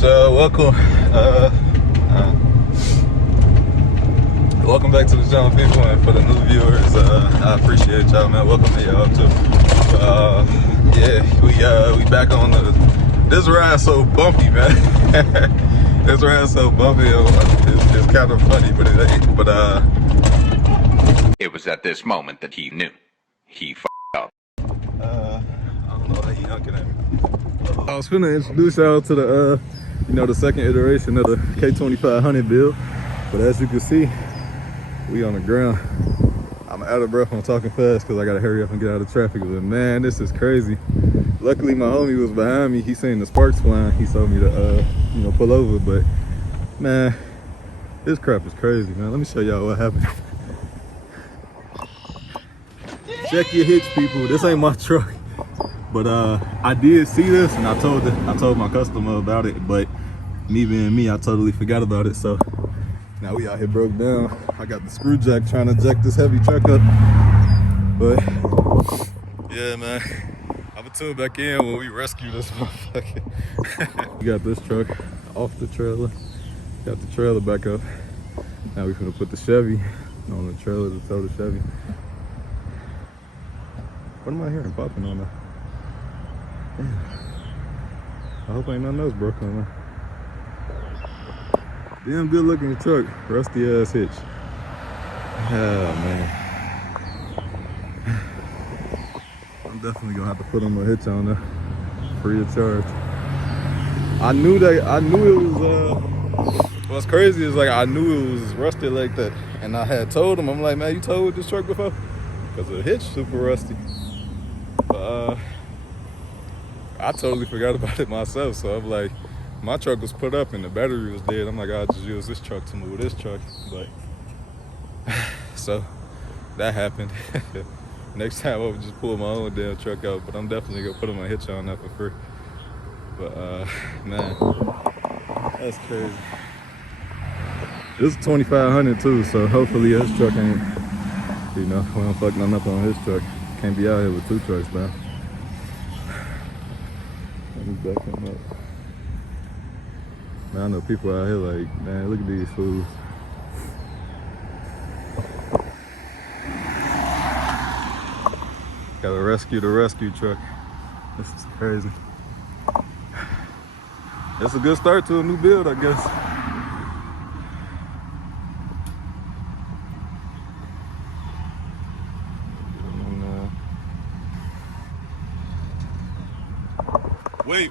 Hitch, welcome back to the channel, people, and for the new viewers, I appreciate y'all, man. Welcome to y'all too. Yeah, we back on this ride so bumpy, man. This ride so bumpy. It's kind of funny, but it ain't. But it was at this moment that he knew he f***ed up. I don't know how he hunking at me. I was finna introduce y'all to the the second iteration of the K2500 build, but as you can see, we on the ground. I'm out of breath. I'm talking fast because I gotta hurry up and get out of traffic. But man, this is crazy. Luckily, my homie was behind me. He seen the sparks flying. He told me to pull over. But man, this crap is crazy, man. Let me show y'all what happened. Check your hitch, people. This ain't my truck. But I did see this, and I told my customer about it, but me being me, I totally forgot about it. So now we out here broke down. I got the screw jack trying to jack this heavy truck up. But yeah, man, I'm gonna tune back in when we rescue this motherfucker. We got this truck off the trailer, got the trailer back up. Now we finna put the Chevy on the trailer to tow the Chevy. What am I hearing popping on there? I hope ain't nothing else broke on there. Damn good looking truck, rusty ass hitch. Oh man. I'm definitely gonna have to put him a hitch on there, free of charge. I knew it was what's crazy is, like, I knew it was rusty like that, and I had told him, I'm like, man, you towed this truck before? Because the hitch super rusty. But I totally forgot about it myself, so I'm like, my truck was put up and the battery was dead. I'm like, I'll just use this truck to move this truck. But so that happened. Next time I would just pull my own damn truck out, but I'm definitely gonna put my hitch on that for free. But man, that's crazy. This is 2500 too, so hopefully his truck ain't, we don't fuck nothing up on his truck. Can't be out here with two trucks, man. Let me back him up. Man, I know people out here like, man, look at these fools. Gotta rescue the rescue truck. This is crazy. It's a good start to a new build, I guess.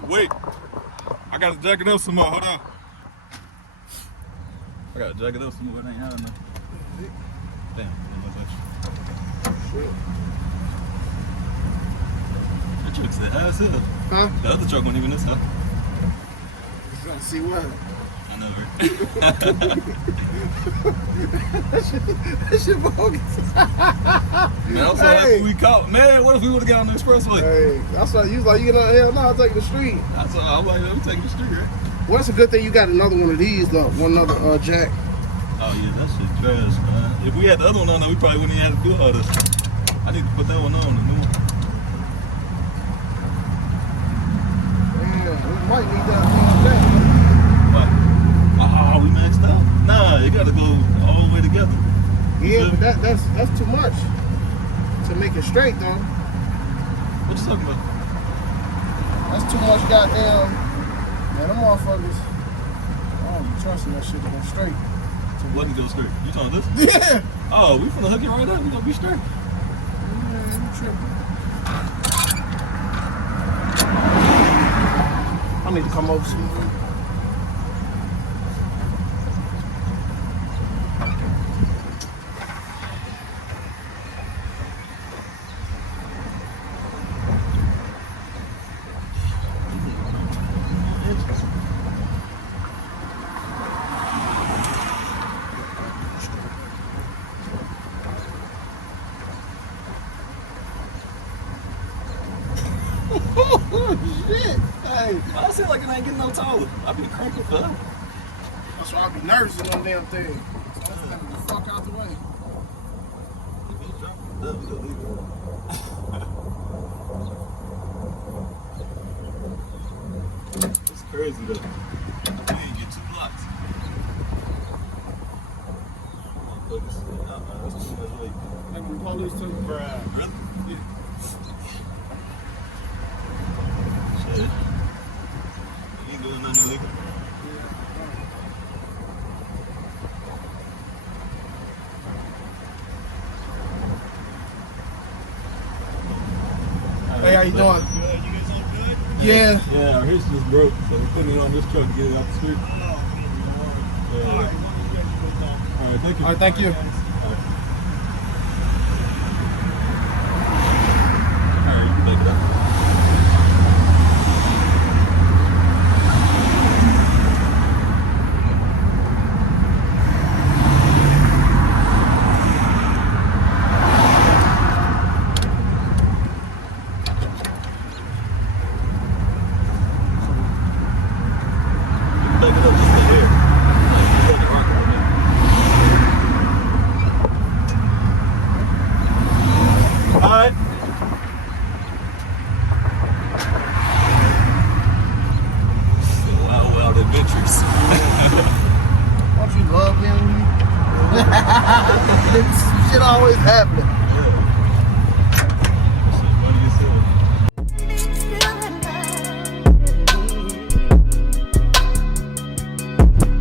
Wait. I gotta jack it up some more. Hold on. I gotta jack it up some more. It ain't hot enough. Damn. Shit. That truck's the ass up. Huh? The other truck wasn't even this high. You gonna see what? I know, right? That shit bogus. Man, I'm sorry, that's what we caught. Man, what if we would've got on the expressway? Hey, that's why you was like, you know, hell no, I'll take the street. That's why I'm like, let me take the street, right? Well, that's a good thing you got another one of these, though. One other jack. Oh, yeah, that shit trash, man. If we had the other one on there, we probably wouldn't even have to do all this. I need to put that one on, the new one. Yeah, we might need that one back. What? Oh, we maxed out? Nah, it gotta go all the way together. Yeah, but that's too much to make it straight, though. What you talking about? That's too much goddamn. Man, them motherfuckers, I don't be trusting that shit to go straight. What to go straight? You talking this? Yeah! Oh, we finna hook it right up. We gonna be straight. Yeah, you tripping. I need to come over some. Oh shit! Hey, I seem like it ain't getting no taller. I be cranking for that. that's why I be nervous in them damn thing. So I'm gonna get the fuck out the way. It's crazy though. Like when police took the bride. Really? Yeah. Shit. You ain't doing nothing illegal. Hey, how you doing? Good. You guys all good? Yeah. Yeah, our hitch just broke, so we're putting it on this truck to get it out the street. Yeah. All right, thank you. All right, thank you. All right, you can make it up. Back it up just a hair. Like, you rock right now. Alright. Wild, wild adventures. Don't you love being with me? This shit always happening. Shit, funny as hell.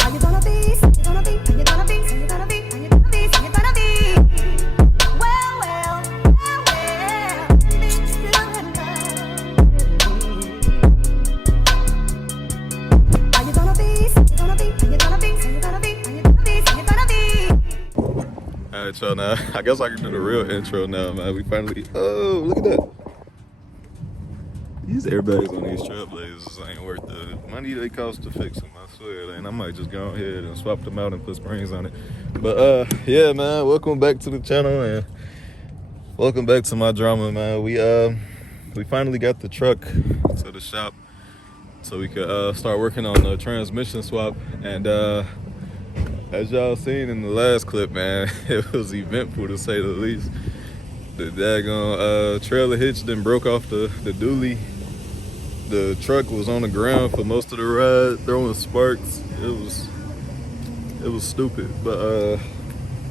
Are you gonna be? So you gonna be? Are you gonna be? So you gonna be? Are you gonna be? So you gonna be? Well, well, well, well. Still in love. Are you gonna be? So you gonna be? Are you gonna be? So you gonna be? Are you gonna be? So you gonna be? Alright, y'all, now I guess I can do the real intro now, man. We finally, oh, look at that. These airbags on these Trailblazers ain't worth the money they cost to fix them, I swear. And I might just go ahead and swap them out and put springs on it. But yeah, man, welcome back to the channel and welcome back to my drama, man. We finally got the truck to the shop so we could start working on the transmission swap. And as y'all seen in the last clip, man, it was eventful to say the least. The daggone trailer hitch then broke off the dually. The truck was on the ground for most of the ride, throwing sparks. It was stupid, but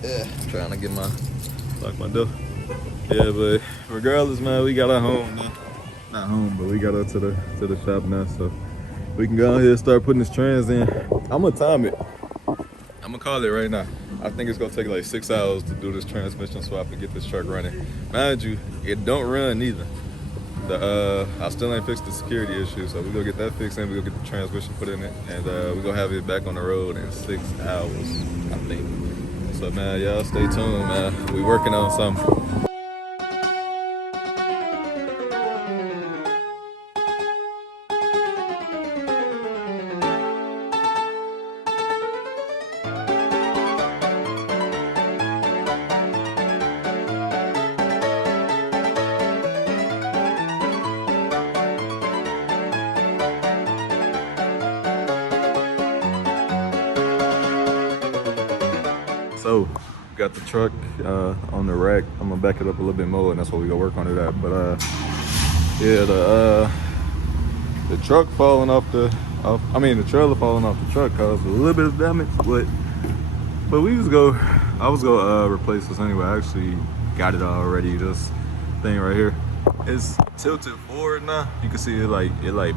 yeah, trying to get lock my door. Yeah, but regardless, man, we got our home now. Not home, but we got up to the shop now, so we can go out here and start putting this trans in. I'm gonna time it. I'm gonna call it right now. I think it's gonna take like 6 hours to do this transmission swap and get this truck running. Mind you, it don't run either. I still ain't fixed the security issue, so we're gonna get that fixed and we're gonna get the transmission put in it, and we're gonna have it back on the road in 6 hours, I think. So man, y'all stay tuned, man. We working on something. So, got the truck on the rack. I'm gonna back it up a little bit more, and that's what we gonna work on it at. But yeah, the truck falling off the trailer falling off the truck caused a little bit of damage, but I was gonna replace this anyway. I actually got it already. This thing right here, it's tilted forward now. You can see it like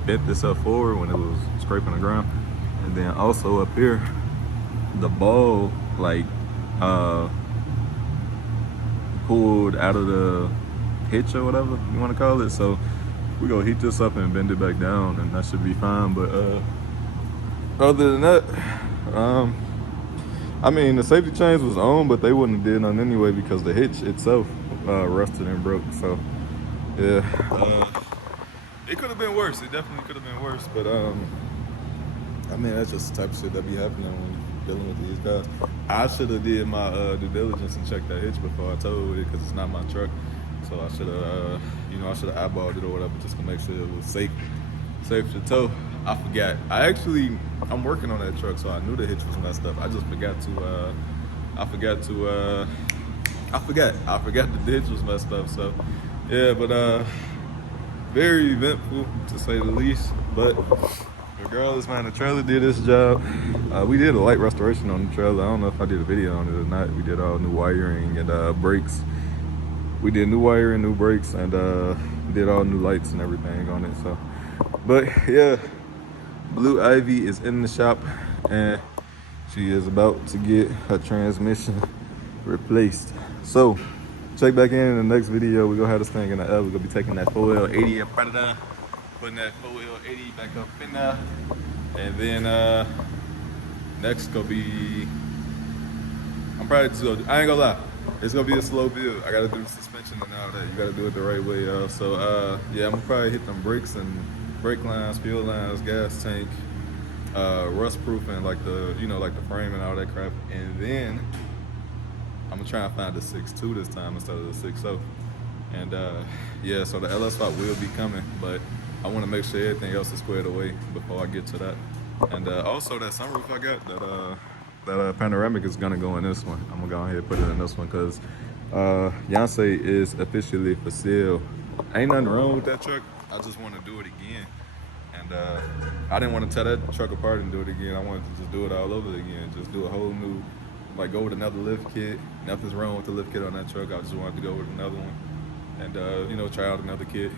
bent itself forward when it was scraping the ground, and then also up here, the ball like pulled out of the hitch or whatever you want to call it. So we're gonna heat this up and bend it back down, and that should be fine. But other than that, I mean, the safety chains was on, but they wouldn't have did none anyway because the hitch itself rusted and broke. So yeah, it could have been worse. It definitely could have been worse. But I mean, that's just the type of shit that be happening when you're dealing with these guys. I should have did my due diligence and checked that hitch before I towed it, because it's not my truck. So I should have, I should have eyeballed it or whatever just to make sure it was safe to tow. I forgot. I'm working on that truck, so I knew the hitch was messed up. I just forgot to, I forgot the hitch was messed up. So yeah, but very eventful to say the least. But regardless, man, the trailer did its job. We did a light restoration on the trailer. I don't know if I did a video on it or not. We did all new wiring and brakes. We did new wiring, new brakes, and did all new lights and everything on it. So, but yeah, Blue Ivy is in the shop and she is about to get her transmission replaced. So check back in the next video. We're gonna have this thing in the L. We're gonna be taking that 4L80 up out of there, putting that 4L80 back up in there, and then next gonna be, I'm probably just gonna, I ain't gonna lie, it's gonna be a slow build. I gotta do the suspension and all that. You gotta do it the right way, y'all. So yeah, I'm gonna probably hit them brakes and brake lines, fuel lines, gas tank, rust proofing, like the, you know, like the frame and all that crap. And then I'm gonna try and find the 6.2 this time instead of the 6.0. And yeah, so the LS spot will be coming, but I want to make sure everything else is squared away before I get to that. And also that sunroof I got, that panoramic is gonna go in this one. I'm gonna go ahead and put it in this one because Yonsei is officially for sale. Ain't nothing wrong with that truck. I just want to do it again. And I didn't want to tear that truck apart and do it again. I wanted to just do it all over again. Just do a whole new, like go with another lift kit. Nothing's wrong with the lift kit on that truck. I just wanted to go with another one. And you know, try out another kit.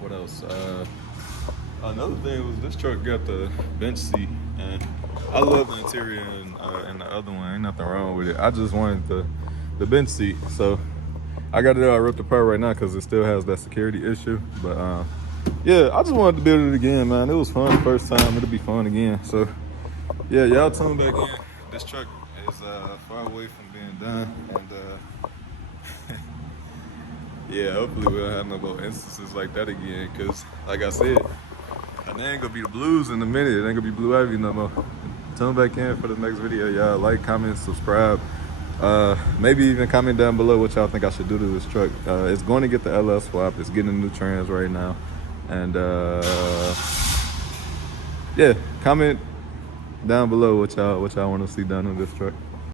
What else? Another thing was this truck got the bench seat, and I love the interior and the other one. Ain't nothing wrong with it. I just wanted the bench seat, so I got it all ripped apart right now because it still has that security issue. But yeah, I just wanted to build it again, man. It was fun the first time. It'll be fun again. So yeah, y'all tune back in. This truck is far away from being done, and yeah, hopefully we'll have no more instances like that again. Cause like I said, it ain't gonna be the blues in a minute. It ain't gonna be Blue Ivy no more. Tune back in for the next video, y'all. Like, comment, subscribe. Maybe even comment down below what y'all think I should do to this truck. It's going to get the LS swap. It's getting a new trans right now. And yeah, comment down below what y'all want to see done on this truck.